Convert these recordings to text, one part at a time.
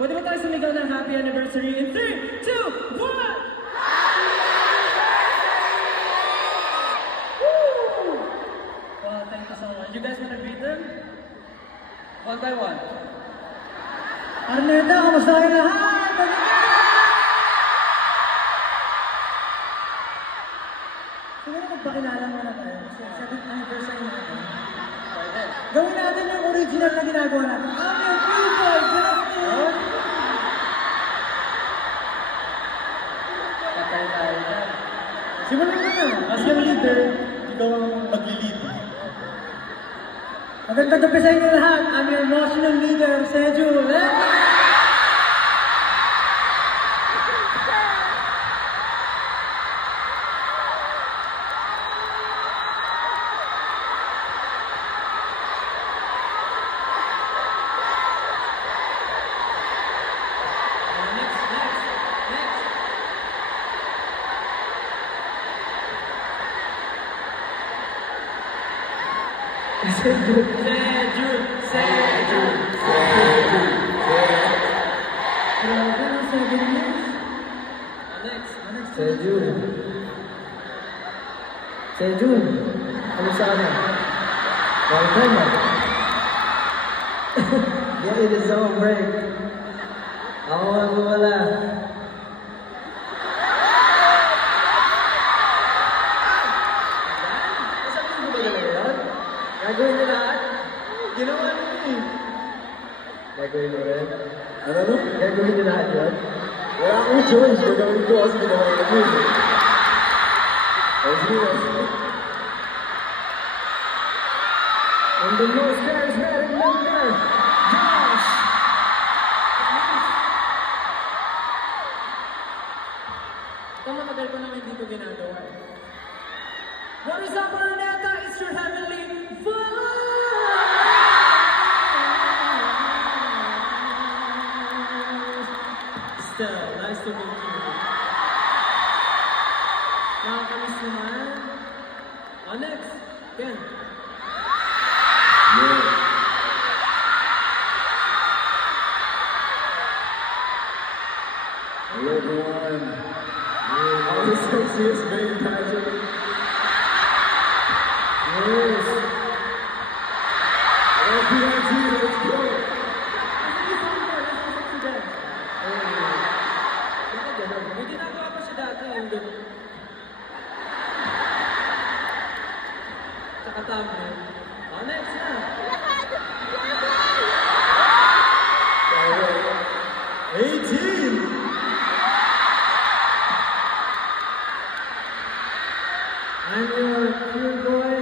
Pwede ba tayo sumigaw ng happy anniversary in 3, 2, 1! Woo! Well, thank you so much. You guys want to greet them? One by one. Arneta, kamusta kayo lahat? Siguro magpakilala muna tayo. Kasi 7th anniversary natin. Gawin natin yung original na ginagawa natin. I'm your people, Justin! Patay tayo dyan. Simulan mo na. As yung leader, ikaw ang mag-lead. Magandang gabi sa inyo lahat. I'm your emotional leader, Seju. Seju. Kamusta ka na? Long time na. Yeah, it is summer break. Ako ang wala. Sabihin ko ba talaga yun? Gagawin mo lahat? Ginawa nyo eh. Gagawin mo rin? Ano? Gagawin nyo lahat yun? Wala akong choice. Gagawin ko kasi ginawa nyo yun. And the most charismatic member, Josh! Ito matagal ko naman dito ginagawa. What is up, Arneta? It's your heavenly voice! Stella, nice to meet you. Nakakamis naman. Next, Ken. Yeah. Hello everyone. All the sexiest baby pageant. Yes. LPNG, let's go. May ginagawa pa siya dati yung gano'n. Sa katama. Next na. 18. I'm your pure boy,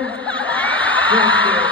Justin.